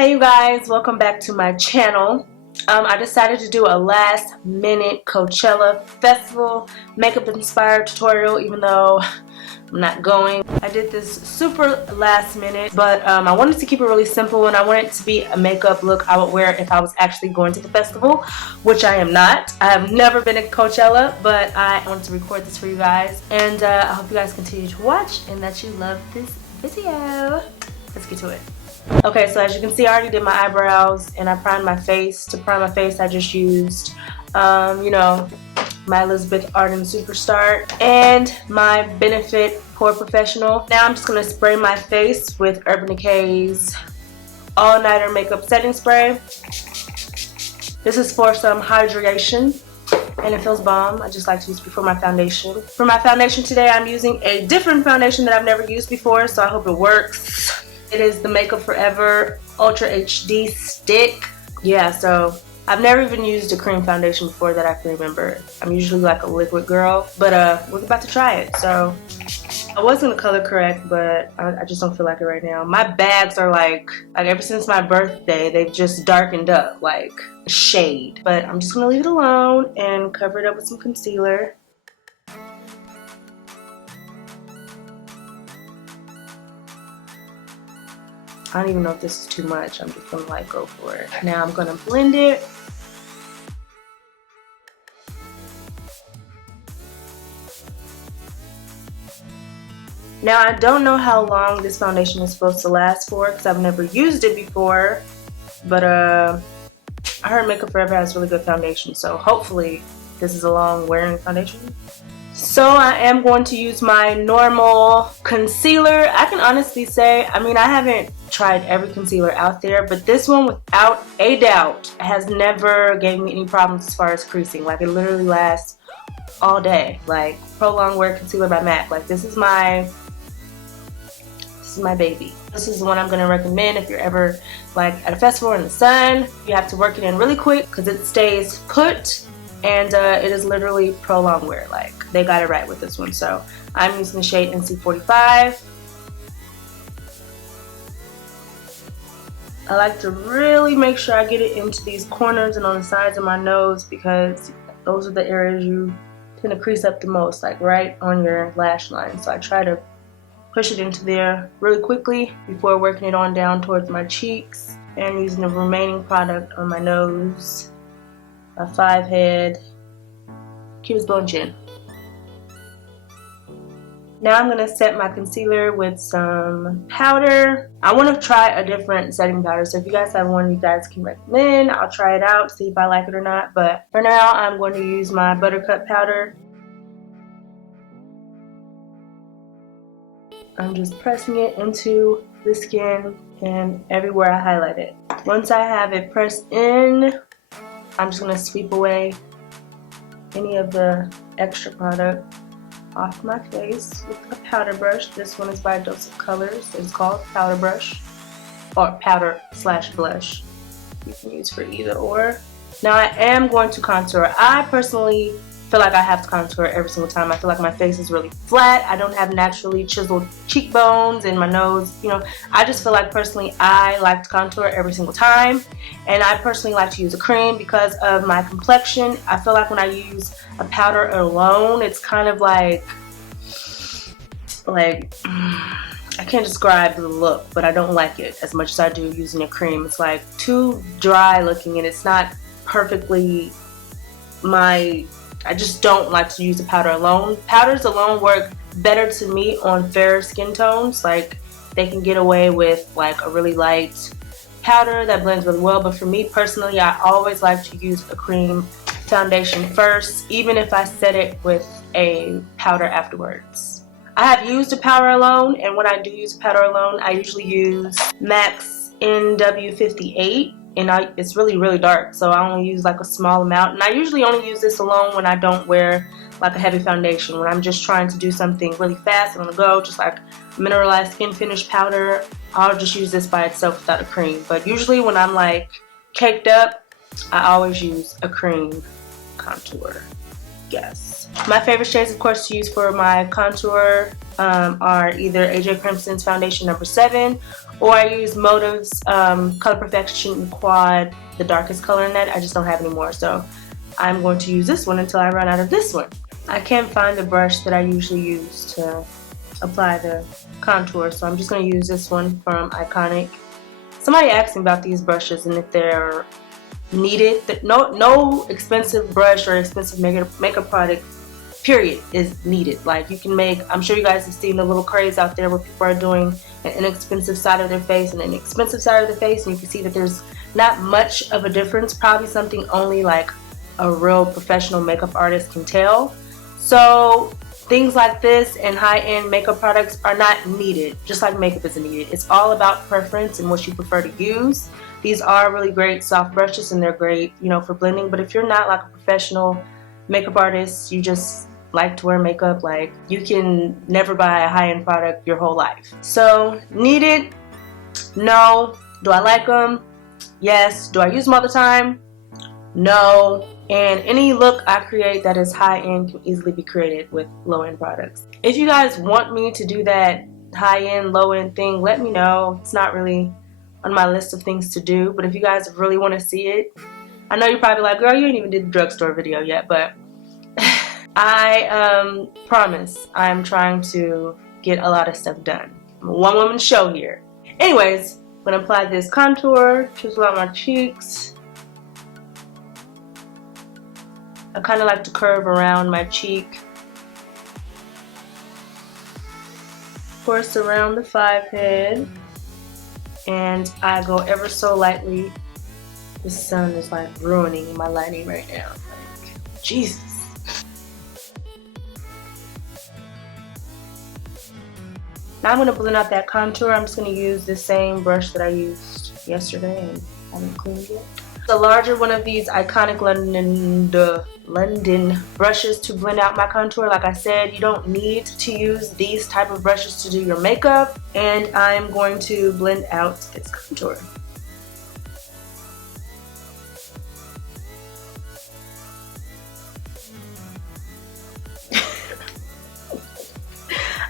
Hey you guys, welcome back to my channel. I decided to do a last minute Coachella Festival makeup inspired tutorial even though I'm not going. I did this super last minute, but I wanted to keep it really simple and I wanted it to be a makeup look I would wear if I was actually going to the festival, which I am not. I have never been to Coachella, but I wanted to record this for you guys, and I hope you guys continue to watch and that you love this video. Let's get to it. Okay, so as you can see, I already did my eyebrows and I primed my face. To prime my face, I just used, you know, my Elizabeth Arden Superstar and my Benefit Pore Professional. Now I'm just going to spray my face with Urban Decay's All Nighter Makeup Setting Spray. This is for some hydration and it feels bomb. I just like to use it before my foundation. For my foundation today, I'm using a different foundation that I've never used before, so I hope it works. It is the Makeup Forever Ultra HD Stick. Yeah, so I've never even used a cream foundation before that I can remember. I'm usually like a liquid girl, but we're about to try it. So I was gonna color correct, but I just don't feel like it right now. My bags are like ever since my birthday, they've just darkened up like a shade. But I'm just gonna leave it alone and cover it up with some concealer. I don't even know if this is too much. I'm just gonna like go for it. Now I'm gonna blend it. Now I don't know how long this foundation is supposed to last for because I've never used it before, but I heard Makeup Forever has really good foundation, so hopefully this is a long wearing foundation. So I am going to use my normal concealer. I can honestly say, I mean, I haven't tried every concealer out there, but this one without a doubt has never gave me any problems as far as creasing. Like it literally lasts all day. Like Prolonged Wear Concealer by MAC. Like this is my baby. This is the one I'm going to recommend if you're ever like at a festival or in the sun. You have to work it in really quick because it stays put. And it is literally prolonged wear. Like they got it right with this one. So I'm using the shade NC45. I like to really make sure I get it into these corners and on the sides of my nose because those are the areas you tend to crease up the most, like right on your lash line. So I try to push it into there really quickly before working it on down towards my cheeks and using the remaining product on my nose. A 5 head, cutest bow and chin. Now I'm going to set my concealer with some powder. I want to try a different setting powder, so if you guys have one you guys can recommend, I'll try it out, see if I like it or not. But for now, I'm going to use my Buttercup powder. I'm just pressing it into the skin and everywhere I highlight it. Once I have it pressed in, I'm just going to sweep away any of the extra product off my face with a powder brush. This one is by Dose of Colors. It's called Powder Brush or Powder / Blush. You can use for either or. Now I am going to contour. I personally feel like I have to contour every single time. I feel like my face is really flat. I don't have naturally chiseled cheekbones and my nose, you know. I just feel like personally I like to contour every single time, and I personally like to use a cream because of my complexion. I feel like when I use a powder alone, it's kind of like I can't describe the look, but I don't like it as much as I do using a cream. It's like too dry looking and it's not perfectly I just don't like to use the powder alone. Powders alone work better to me on fairer skin tones. Like they can get away with like a really light powder that blends really well. But for me personally, I always like to use a cream foundation first, even if I set it with a powder afterwards. I have used a powder alone, and when I do use a powder alone, I usually use MAC's NW58. And it's really dark, so I only use like a small amount, and I usually only use this alone when I don't wear like a heavy foundation. When I'm just trying to do something really fast and on the go, just like mineralized skin finish powder, I'll just use this by itself without a cream. But usually when I'm like caked up, I always use a cream contour. Yes. My favorite shades, of course, to use for my contour are either AJ Crimson's foundation number 7 Or I use Motive's Color Perfection Quad, the darkest color in that. I just don't have any more, so I'm going to use this one until I run out of this one. I can't find the brush that I usually use to apply the contour, so I'm just going to use this one from Iconic. Somebody asked me about these brushes and if they're needed. No expensive brush or expensive makeup product period is needed. Like, you can make, I'm sure you guys have seen the little craze out there where people are doing an inexpensive side of their face and an expensive side of the face, and you can see that there's not much of a difference, probably something only like a real professional makeup artist can tell. So things like this and high-end makeup products are not needed, just like makeup isn't needed. It's all about preference and what you prefer to use. These are really great soft brushes and they're great, you know, for blending, but if you're not like a professional makeup artist, you just like to wear makeup, like, you can never buy a high-end product your whole life. So, needed? No. Do I like them? Yes. Do I use them all the time? No. And any look I create that is high-end can easily be created with low-end products. If you guys want me to do that high-end, low-end thing, let me know. It's not really on my list of things to do, but if you guys really want to see it, I know you're probably like, girl, you ain't even did the drugstore video yet, but I promise I'm trying to get a lot of stuff done. I'm a one-woman show here. Anyways, I'm going to apply this contour, chisel out my cheeks. I kind of like to curve around my cheek. Of course, around the 5 head. And I go ever so lightly. The sun is like ruining my lighting right now. Like, Jesus. Now I'm going to blend out that contour. I'm just going to use the same brush that I used yesterday and haven't cleaned yet. The larger one of these Iconic London brushes to blend out my contour. Like I said, you don't need to use these type of brushes to do your makeup. And I'm going to blend out its contour.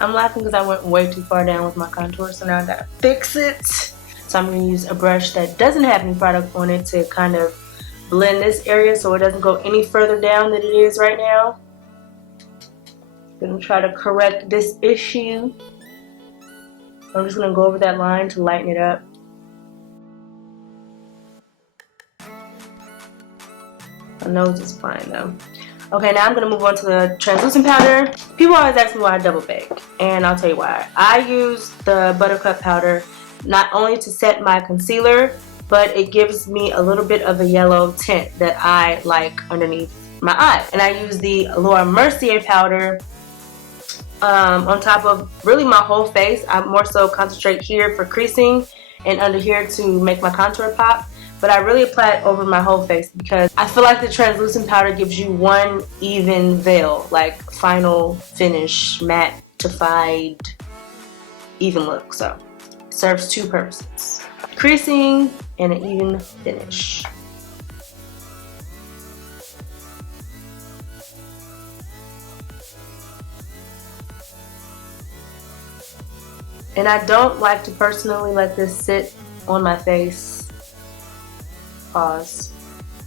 I'm laughing because I went way too far down with my contour, so now I gotta fix it. So I'm gonna use a brush that doesn't have any product on it to kind of blend this area so it doesn't go any further down than it is right now. I'm gonna try to correct this issue. I'm just gonna go over that line to lighten it up. My nose is fine though. Okay, now I'm going to move on to the translucent powder. People always ask me why I double bake, and I'll tell you why. I use the Buttercup powder not only to set my concealer, but it gives me a little bit of a yellow tint that I like underneath my eye. And I use the Laura Mercier powder on top of really my whole face. I more so concentrate here for creasing and under here to make my contour pop. But I really apply it over my whole face because I feel like the translucent powder gives you one even veil, like final finish, mattified, even look. So it serves two purposes: creasing and an even finish. And I don't like to personally let this sit on my face, pause,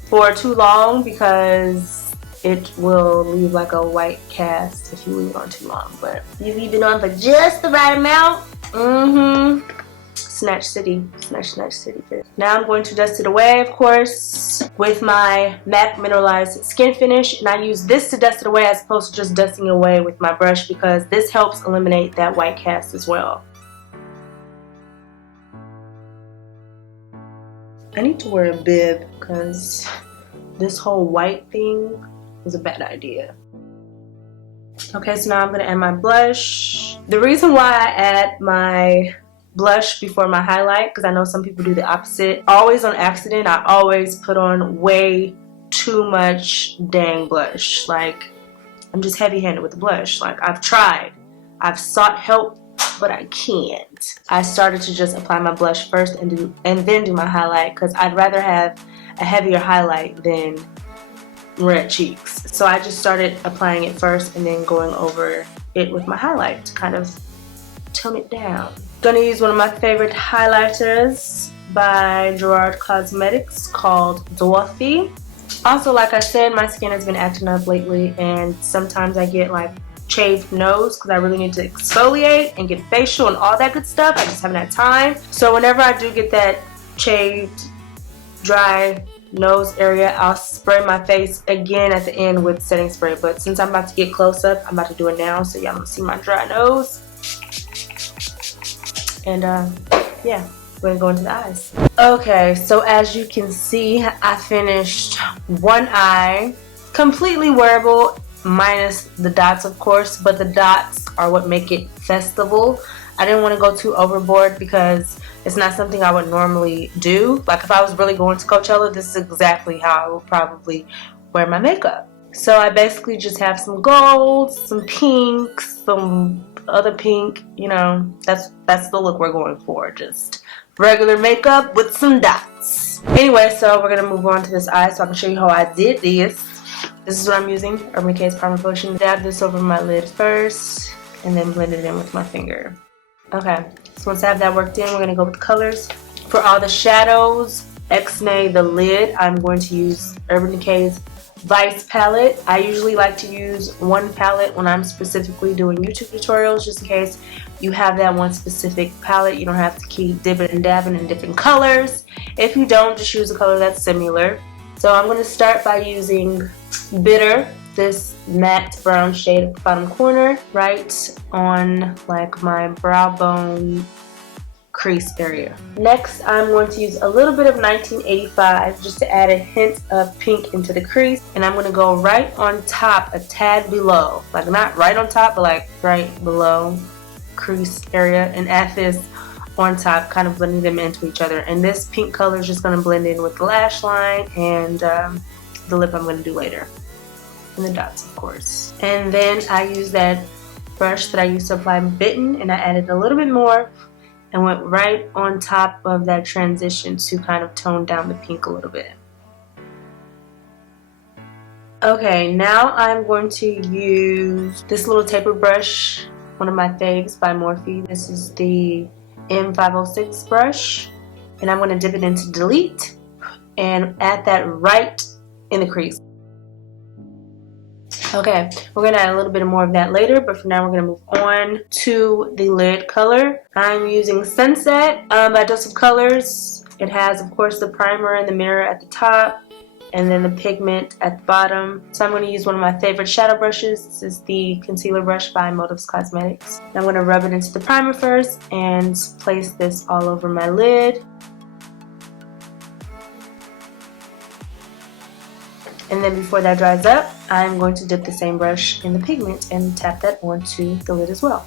for too long because it will leave like a white cast if you leave it on too long. But you leave it on for just the right amount. Snatch City, snatch city. Now I'm going to dust it away, of course, with my MAC mineralized skin finish, and I use this to dust it away as opposed to just dusting it away with my brush because this helps eliminate that white cast as well. I need to wear a bib because this whole white thing was a bad idea. Okay, so now I'm going to add my blush. The reason why I add my blush before my highlight, because I know some people do the opposite. Always on accident, I always put on way too much dang blush. Like, I'm just heavy-handed with the blush. Like, I've tried. I've sought help, but I can't. I started to just apply my blush first and then do my highlight because I'd rather have a heavier highlight than red cheeks. So I just started applying it first and then going over it with my highlight to kind of tone it down. Gonna use one of my favorite highlighters by Gerard Cosmetics called Dorothy. Also, like I said, my skin has been acting up lately, and sometimes I get like shaved nose because I really need to exfoliate and get facial and all that good stuff. I just haven't had time. So whenever I do get that shaved, dry nose area, I'll spray my face again at the end with setting spray. But since I'm about to get close up, I'm about to do it now so y'all don't see my dry nose. And yeah, we're gonna go into the eyes. Okay, so as you can see, I finished one eye, completely wearable, minus the dots of course, but the dots are what make it festival. I didn't want to go too overboard because it's not something I would normally do. Like if I was really going to Coachella, this is exactly how I would probably wear my makeup. So I basically just have some golds, some pinks, some other pink, you know, that's the look we're going for. Just regular makeup with some dots. Anyway, so we're gonna move on to this eye so I can show you how I did this. This is what I'm using, Urban Decay's Primer Potion. Dab this over my lid first and then blend it in with my finger. Okay, so once I have that worked in, we're gonna go with the colors. For all the shadows, X-Nay the lid, I'm going to use Urban Decay's Vice palette. I usually like to use one palette when I'm specifically doing YouTube tutorials, just in case you have that one specific palette. You don't have to keep dipping and dabbing in different colors. If you don't, just use a color that's similar. So I'm going to start by using Bitter, this matte brown shade at the bottom corner, right on like my brow bone crease area. Next, I'm going to use a little bit of 1985 just to add a hint of pink into the crease, and I'm going to go right on top, a tad below, like not right on top, but like right below crease area, and add this on top, kind of blending them into each other. And this pink color is just going to blend in with the lash line and the lip I'm going to do later, and the dots of course. And then I use that brush that I used to apply Bitten, and I added a little bit more and went right on top of that transition to kind of tone down the pink a little bit. Okay, now I'm going to use this little taper brush, one of my faves by Morphe. This is the M506 brush, and I'm going to dip it into Delete and add that right in the crease. Okay, we're going to add a little bit more of that later, but for now we're going to move on to the lid color. I'm using Sunset by Dose of Colors. It has, of course, the primer and the mirror at the top, and then the pigment at the bottom. So I'm going to use one of my favorite shadow brushes. This is the concealer brush by Motives Cosmetics. I'm going to rub it into the primer first and place this all over my lid. And then before that dries up, I'm going to dip the same brush in the pigment and tap that onto the lid as well.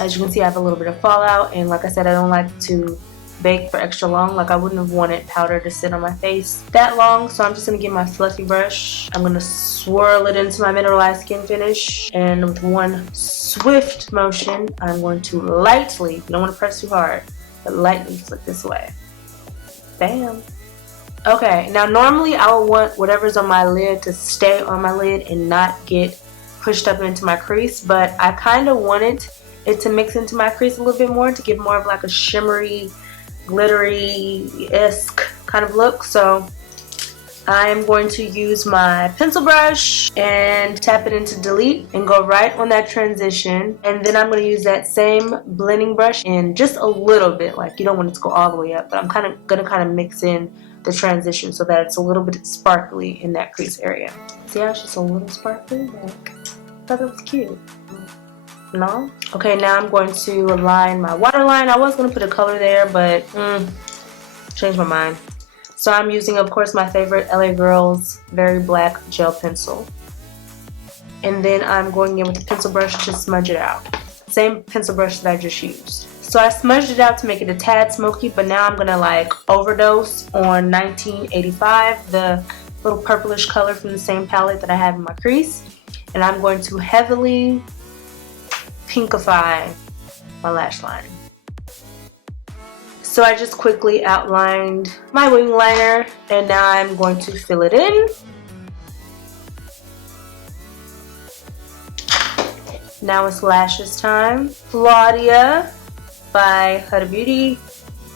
As you can see, I have a little bit of fallout, and like I said, I don't like to bake for extra long. Like I wouldn't have wanted powder to sit on my face that long, so I'm just going to get my fluffy brush. I'm going to swirl it into my mineralized skin finish, and with one swift motion, I'm going to lightly, you don't want to press too hard, but lightly flick this way. Bam! Okay, now normally I would want whatever's on my lid to stay on my lid and not get pushed up into my crease, but I kind of wanted it to mix into my crease a little bit more to give more of like a shimmery, glittery-esque kind of look. So I'm going to use my pencil brush and tap it into Delete and go right on that transition, and then I'm going to use that same blending brush in just a little bit, like you don't want it to go all the way up, but I'm going to mix in the transition so that it's a little bit sparkly in that crease area. See how it's just a little sparkly? Like, I thought that was cute. No? Okay, now I'm going to align my waterline. I was going to put a color there, but changed my mind. So I'm using, of course, my favorite LA Girls Very Black Gel Pencil. And then I'm going in with the pencil brush to smudge it out. Same pencil brush that I just used. So I smudged it out to make it a tad smoky, but now I'm going to like overdose on 1985, the little purplish color from the same palette that I have in my crease. And I'm going to heavily pinkify my lash line. So I just quickly outlined my wing liner, and now I'm going to fill it in. Now it's lashes time. Claudia by Huda Beauty.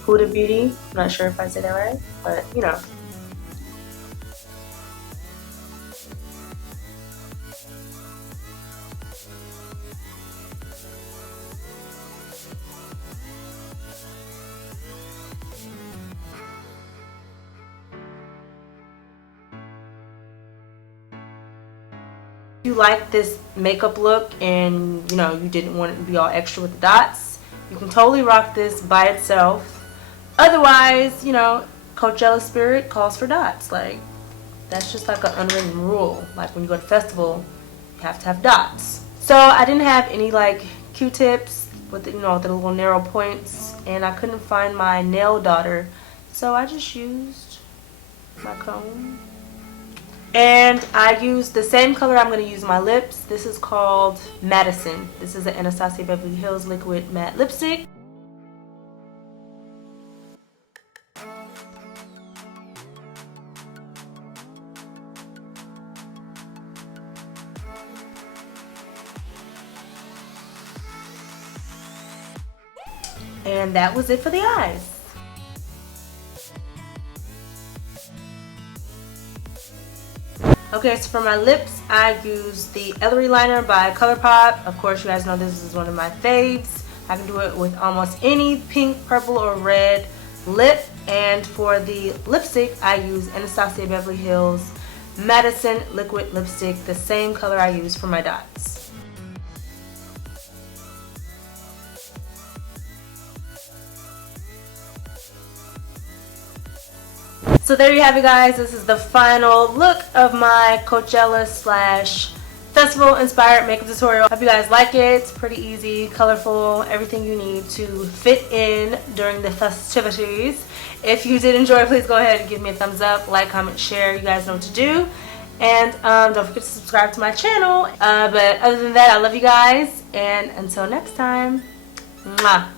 Huda Beauty. I'm not sure if I said that right, but you know. If you like this makeup look and you know you didn't want it to be all extra with the dots, you can totally rock this by itself. Otherwise, you know, Coachella spirit calls for dots. Like, that's just like an unwritten rule. Like when you go to festival, you have to have dots. So I didn't have any like Q-tips with the, you know, the little narrow points, and I couldn't find my nail daughter, so I just used my comb. And I used the same color I'm going to use my lips. This is called Madison. This is the Anastasia Beverly Hills Liquid Matte Lipstick. And that was it for the eyes. Okay, so for my lips, I used the Ellarie liner by ColourPop. Of course, you guys know this is one of my faves. I can do it with almost any pink, purple, or red lip. And for the lipstick, I use Anastasia Beverly Hills Madison Liquid Lipstick, the same color I use for my dots. So there you have it, guys. This is the final look of my Coachella / festival inspired makeup tutorial. Hope you guys like it. It's pretty easy, colorful, everything you need to fit in during the festivities. If you did enjoy, please go ahead and give me a thumbs up, like, comment, share. You guys know what to do. And don't forget to subscribe to my channel. But other than that, I love you guys. And until next time, mwah.